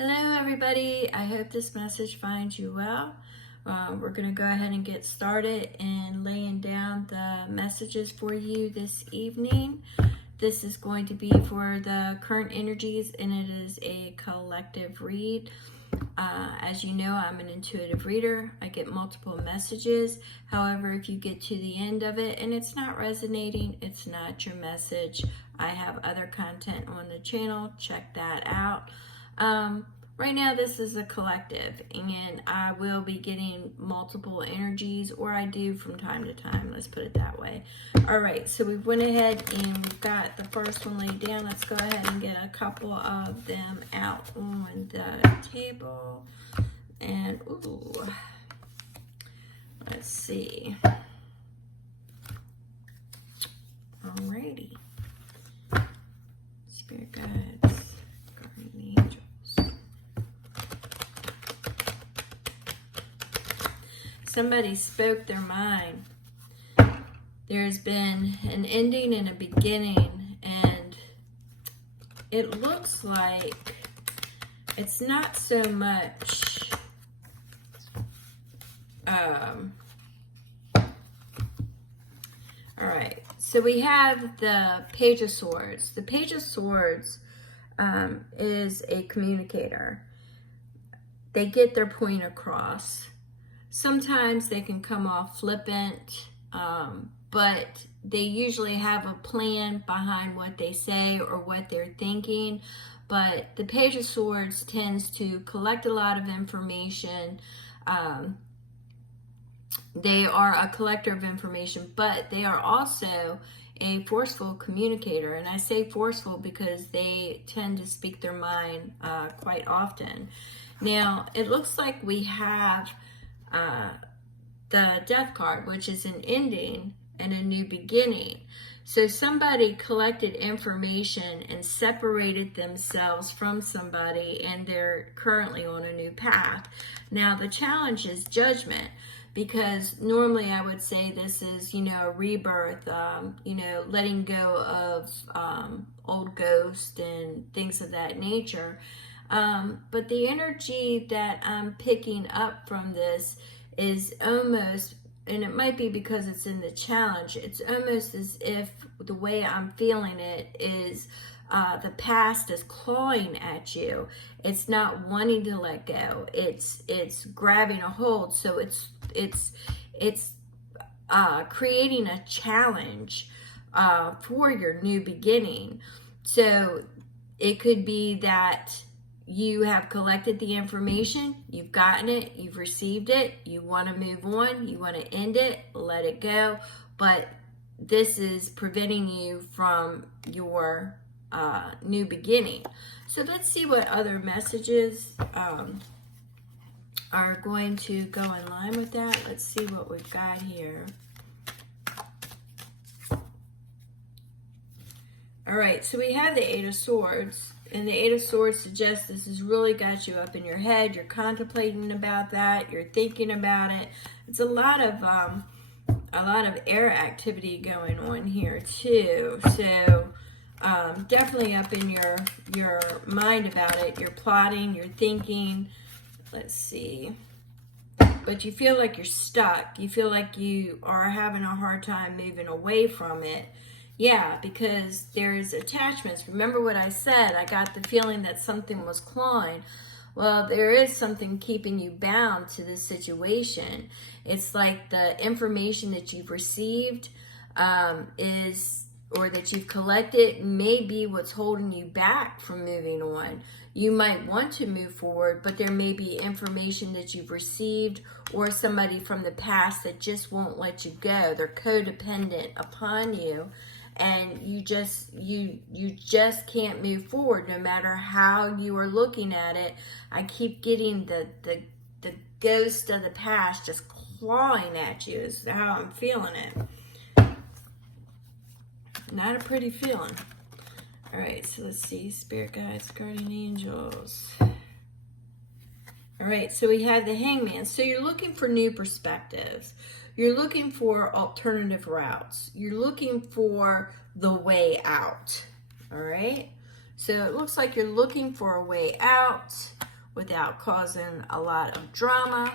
Hello everybody, I hope this message finds you well. We're going to go ahead and get started in laying down the messages for you this evening. This is going to be for the current energies and it is a collective read. As you know, I'm an intuitive reader. I get multiple messages. However, if you get to the end of it and it's not resonating, it's not your message. I have other content on the channel. Check that out. Right now this is a collective and I will be getting multiple energies, or I do from time to time, let's put it that way. All right, so we went ahead and we've got the first one laid down. Let's go ahead and get a couple of them out on the table. And ooh, let's see. Alrighty. Spirit guides, guardian angels. Somebody spoke their mind. There's been an ending and a beginning, and it looks like it's not so much all right, so we have the Page of Swords. The Page of Swords is a communicator. They get their point across. Sometimes they can come off flippant, but they usually have a plan behind what they say or what they're thinking. But the Page of Swords tends to collect a lot of information. They are a collector of information, but they are also a forceful communicator. And I say forceful because they tend to speak their mind quite often. Now, it looks like we have the Death card, which is an ending and a new beginning. So somebody collected information and separated themselves from somebody, and they're currently on a new path. Now the challenge is judgment, because normally I would say this is, a rebirth, letting go of old ghosts and things of that nature. But the energy that I'm picking up from this is almost, and it might be because it's in the challenge, it's almost as if the way I'm feeling it is the past is clawing at you. It's not wanting to let go. It's grabbing a hold. So it's creating a challenge for your new beginning. So it could be that you have collected the information, you've gotten it, you've received it, you want to move on, you want to end it, let it go, but this is preventing you from your new beginning. So let's see what other messages are going to go in line with that. Let's see what we've got here. All right, so we have the Eight of Swords. And the Eight of Swords suggests this has really got you up in your head. You're contemplating about that. You're thinking about it. It's a lot of air activity going on here too. So definitely up in your mind about it. You're plotting. You're thinking. Let's see. But you feel like you're stuck. You feel like you are having a hard time moving away from it. Yeah, because there's attachments. Remember what I said, I got the feeling that something was clawing. Well, there is something keeping you bound to this situation. It's like the information that you've received or that you've collected may be what's holding you back from moving on. You might want to move forward, but there may be information that you've received or somebody from the past that just won't let you go. They're codependent upon you. And you just can't move forward no matter how you are looking at it. I keep getting the ghost of the past just clawing at you is how I'm feeling it. Not a pretty feeling. All right, so let's see. Spirit guides, guardian angels. All right, so we have the Hangman. So you're looking for new perspectives. You're looking for alternative routes. You're looking for the way out. All right, so it looks like you're looking for a way out. without causing a lot of drama.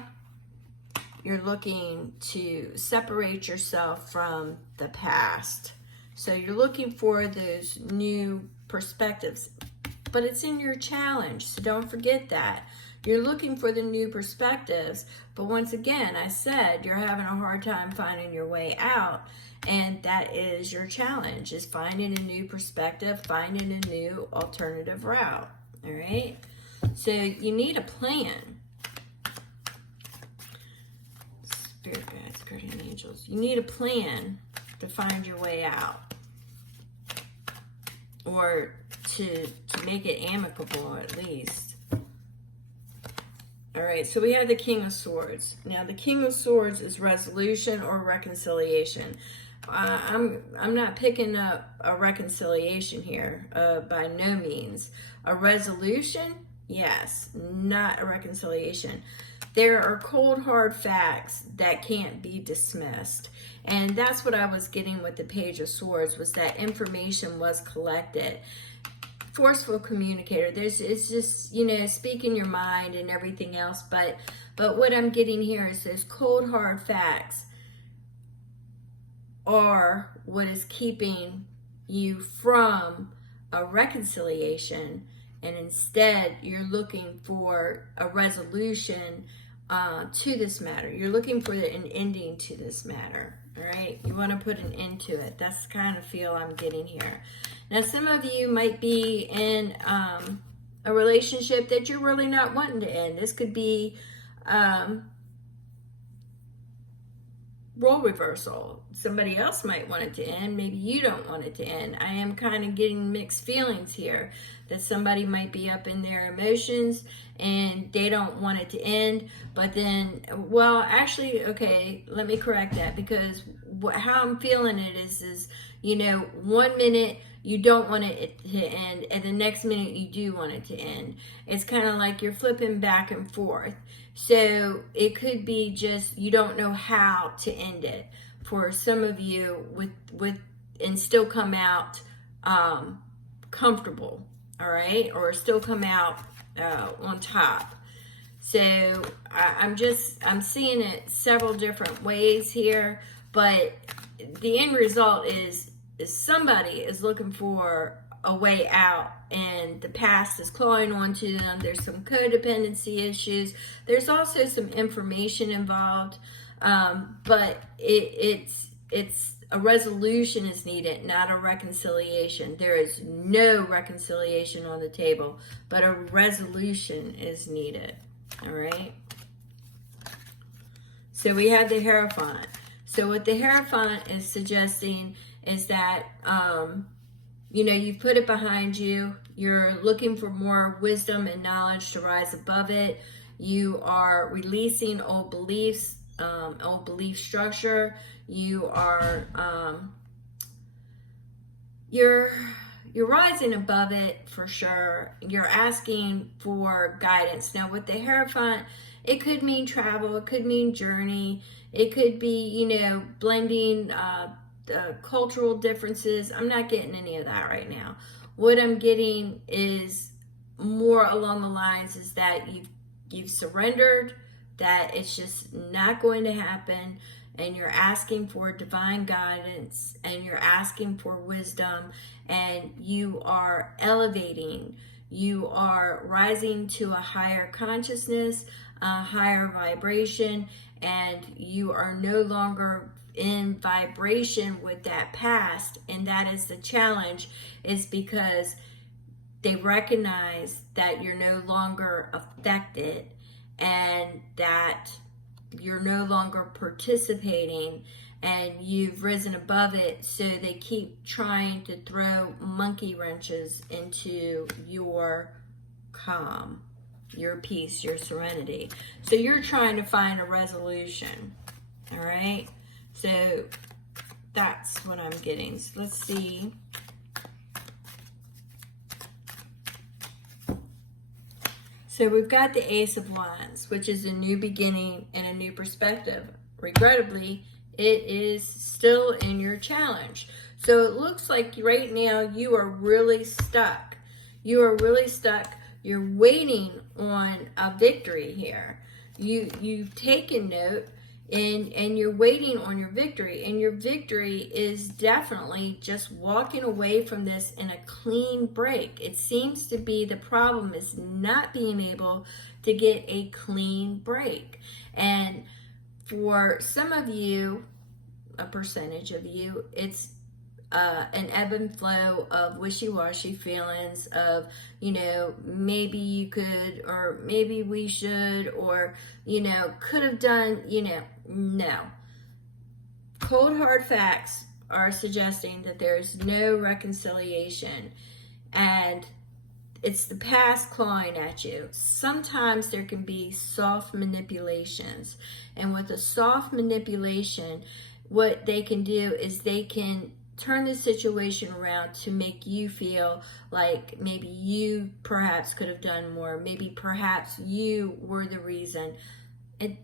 You're looking to separate yourself from the past. So you're looking for those new perspectives, but it's in your challenge. So don't forget that. You're looking for the new perspectives, but once again, I said you're having a hard time finding your way out, and that is your challenge, is finding a new perspective, finding a new alternative route, all right? So you need a plan. Spirit guides, guardian angels. You need a plan to find your way out, or to make it amicable at least. All right, so we have the King of Swords. Now, the King of Swords is resolution or reconciliation. I'm not picking up a reconciliation here, by no means. A resolution, yes, not a reconciliation. There are cold, hard facts that can't be dismissed. And that's what I was getting with the Page of Swords, was that information was collected. Forceful communicator, it's just, you know, speaking your mind and everything else, but what I'm getting here is those cold hard facts are what is keeping you from a reconciliation, and instead you're looking for a resolution to this matter. You're looking for an ending to this matter. All right, you want to put an end to it. That's the kind of feel I'm getting here. Now, some of you might be in a relationship that you're really not wanting to end. This could be role reversal. Somebody else might want it to end. Maybe you don't want it to end. I am kind of getting mixed feelings here, that somebody might be up in their emotions and they don't want it to end. But then, well, actually, okay, let me correct that, because how I'm feeling it is, you know, 1 minute you don't want it to end, and the next minute you do want it to end. It's kind of like you're flipping back and forth. So it could be just you don't know how to end it. For some of you, with and still come out comfortable, all right, or still come out on top. So I'm seeing it several different ways here, but the end result is somebody is looking for a way out, and the past is clawing onto them. There's some codependency issues. There's also some information involved, but it's a resolution is needed, not a reconciliation. There is no reconciliation on the table, but a resolution is needed. All right. So we have the Hierophant. So what the Hierophant is suggesting is that, you know, you've put it behind you. You're looking for more wisdom and knowledge to rise above it. You are releasing old beliefs, old belief structure. You are, you're rising above it for sure. You're asking for guidance. Now with the Hierophant, it could mean travel. It could mean journey. It could be, you know, blending cultural differences. I'm not getting any of that right now. What I'm getting is more along the lines is that you've surrendered, that it's just not going to happen, and you're asking for divine guidance, and you're asking for wisdom, and you are elevating. You are rising to a higher consciousness, a higher vibration, and you are no longer in vibration with that past. And that is the challenge, is because they recognize that you're no longer affected and that you're no longer participating, and you've risen above it. So they keep trying to throw monkey wrenches into your calm, your peace, your serenity. So you're trying to find a resolution. All right. So that's what I'm getting. So let's see. So we've got the Ace of Wands, which is a new beginning and a new perspective. Regrettably, it is still in your challenge. So it looks like right now you are really stuck. You are really stuck You're waiting on a victory here. You've taken note, and you're waiting on your victory, and your victory is definitely just walking away from this in a clean break. It seems to be the problem is not being able to get a clean break. And for some of you, a percentage of you, it's an ebb and flow of wishy-washy feelings of, maybe you could, or maybe we should, or, could have done, no. Cold hard facts are suggesting that there's no reconciliation, and it's the past clawing at you. Sometimes there can be soft manipulations, and with a soft manipulation, what they can do is they can turn the situation around to make you feel like maybe you perhaps could have done more. Maybe perhaps you were the reason. And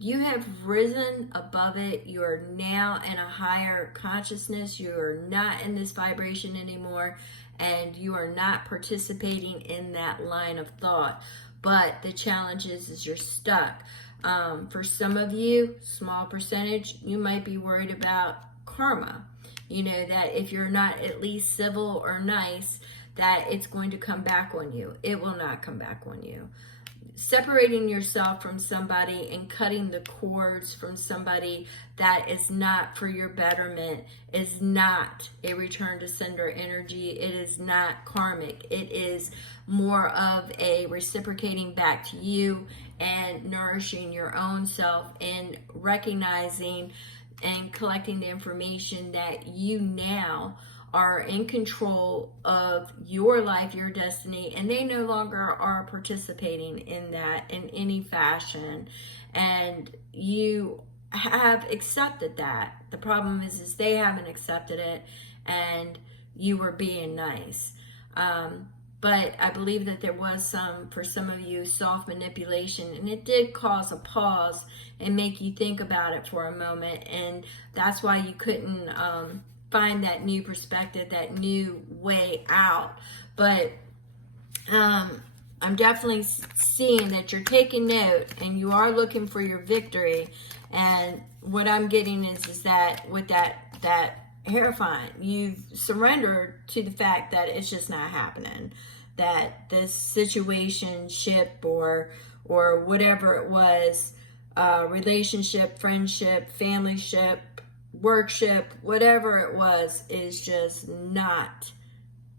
you have risen above it. You're now in a higher consciousness. You're not in this vibration anymore, and you are not participating in that line of thought. But the challenge is you're stuck. For some of you, small percentage, you might be worried about karma. That if you're not at least civil or nice, that it's going to come back on you. It will not come back on you. Separating yourself from somebody and cutting the cords from somebody that is not for your betterment is not a return to sender energy. It is not karmic. It is more of a reciprocating back to you and nourishing your own self and recognizing and collecting the information that you now are in control of your life, your destiny, and they no longer are participating in that in any fashion. And you have accepted that. The problem is they haven't accepted it, and you were being nice. But I believe that there was for some of you, soft manipulation, and it did cause a pause and make you think about it for a moment. And that's why you couldn't find that new perspective, that new way out. But I'm definitely seeing that you're taking note and you are looking for your victory. And what I'm getting is that with that Hierophant, you've surrendered to the fact that it's just not happening. That this situationship or whatever it was, relationship, friendship, familyship, workship, whatever it was, is just not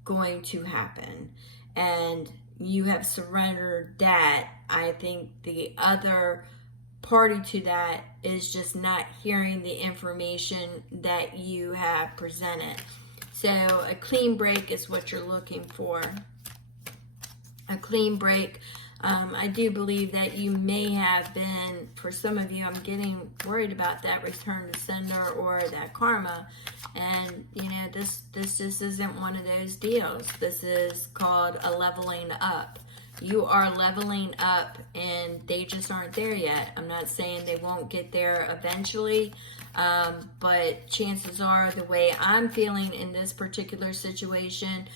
going to happen. And you have surrendered that. I think the other party to that is just not hearing the information that you have presented. So a clean break is what you're looking for. A clean break. I do believe that you may have been, for some of you, I'm getting worried about that return to sender or that karma. And, this just isn't one of those deals. This is called a leveling up. You are leveling up, and they just aren't there yet. I'm not saying they won't get there eventually, but chances are, the way I'm feeling in this particular situation,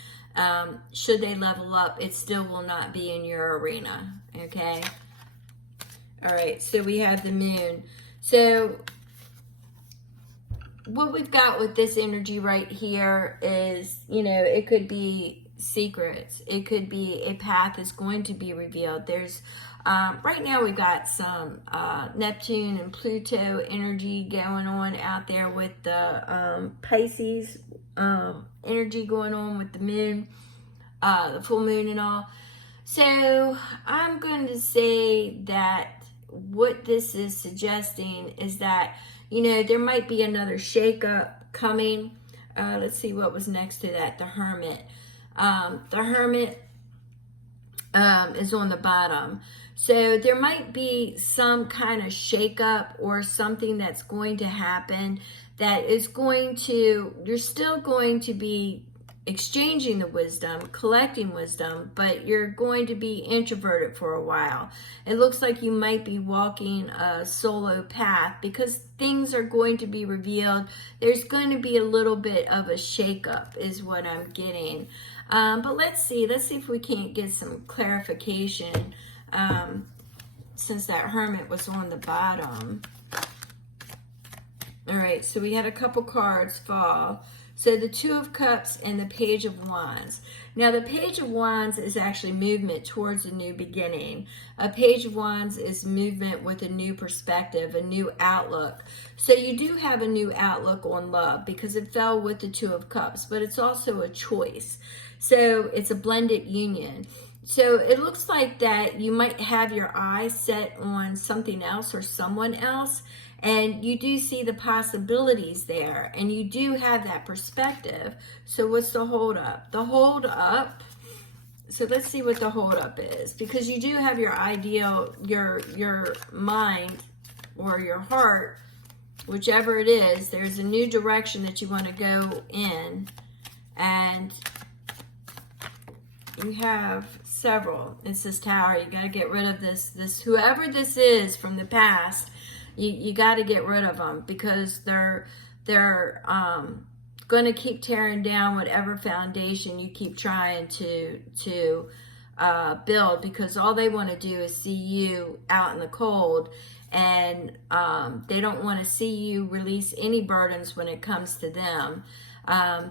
should they level up, it still will not be in your arena. Okay. All right. So we have the moon. So what we've got with this energy right here is, it could be secrets. It could be a path is going to be revealed. There's, right now we've got some Neptune and Pluto energy going on out there with the Pisces energy going on with the moon, the full moon and all. So I'm going to say that what this is suggesting is that, there might be another shakeup coming. Let's see what was next to that. The Hermit. The Hermit is on the bottom. So there might be some kind of shakeup or something that's going to happen that is going to, you're still going to be exchanging the wisdom, collecting wisdom, but you're going to be introverted for a while. It looks like you might be walking a solo path because things are going to be revealed. There's going to be a little bit of a shakeup is what I'm getting. But let's see if we can't get some clarification, since that Hermit was on the bottom. All right, so we had a couple cards fall. So the Two of Cups and the Page of Wands. Now the Page of Wands is actually movement towards a new beginning. A Page of Wands is movement with a new perspective, a new outlook. So you do have a new outlook on love because it fell with the Two of Cups, but it's also a choice. So it's a blended union. So it looks like that you might have your eyes set on something else or someone else, and you do see the possibilities there, and you do have that perspective. So what's the hold up? The hold up, so let's see what the hold up is, because you do have your ideal, your mind or your heart, whichever it is, there's a new direction that you want to go in, and you have several. It's this Tower. You got to get rid of this whoever this is from the past. You got to get rid of them, because they're going to keep tearing down whatever foundation you keep trying to build, because all they want to do is see you out in the cold, and they don't want to see you release any burdens when it comes to them.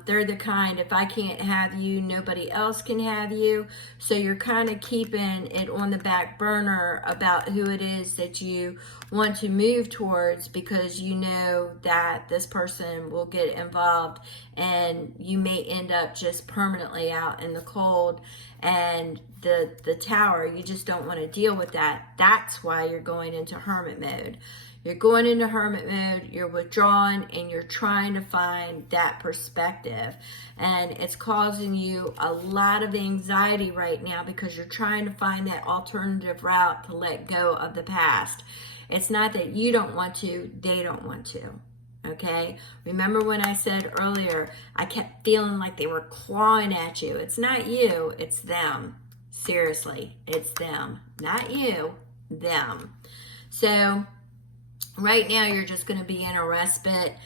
They're the kind, if I can't have you, nobody else can have you. So you're kind of keeping it on the back burner about who it is that you want to move towards, because you know that this person will get involved and you may end up just permanently out in the cold. And the Tower, you just don't want to deal with that. That's why you're going into Hermit mode. You're going into Hermit mode, you're withdrawing, and you're trying to find that perspective. And it's causing you a lot of anxiety right now, because you're trying to find that alternative route to let go of the past. It's not that you don't want to, they don't want to. Okay? Remember when I said earlier, I kept feeling like they were clawing at you. It's not you, it's them. Seriously, it's them. Not you, them. So right now, you're just going to be in a respite.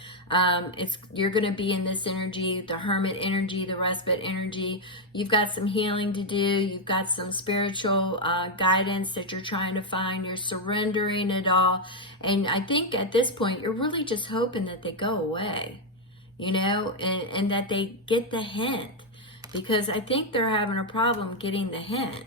You're going to be in this energy, the Hermit energy, the respite energy. You've got some healing to do. You've got some spiritual guidance that you're trying to find. You're surrendering it all. And I think at this point, you're really just hoping that they go away, you know, and that they get the hint, because I think they're having a problem getting the hint.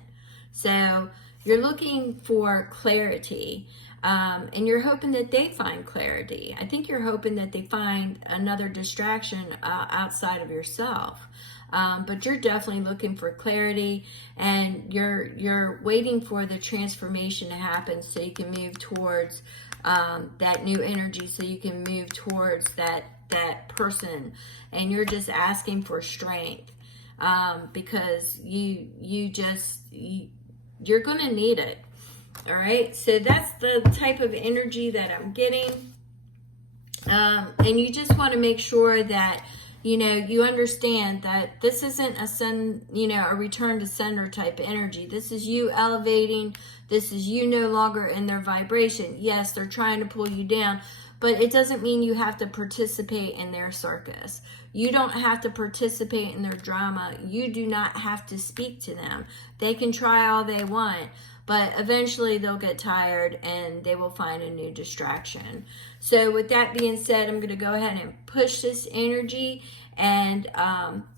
So you're looking for clarity. And you're hoping that they find clarity. I think you're hoping that they find another distraction outside of yourself. But you're definitely looking for clarity, and you're waiting for the transformation to happen so you can move towards that new energy, so you can move towards that person. And you're just asking for strength, because you're going to need it. All right, so that's the type of energy that I'm getting. And you just want to make sure that, you know, you understand that this isn't a return to sender type energy. This is you elevating. This is you no longer in their vibration. Yes, they're trying to pull you down, but it doesn't mean you have to participate in their circus. You don't have to participate in their drama. You do not have to speak to them. They can try all they want, but eventually they'll get tired and they will find a new distraction. So with that being said, I'm going to go ahead and push this energy. And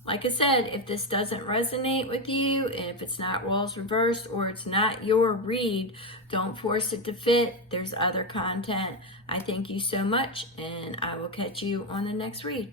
like I said, if this doesn't resonate with you, and if it's not roles reversed or it's not your read, don't force it to fit. There's other content. I thank you so much, and I will catch you on the next read.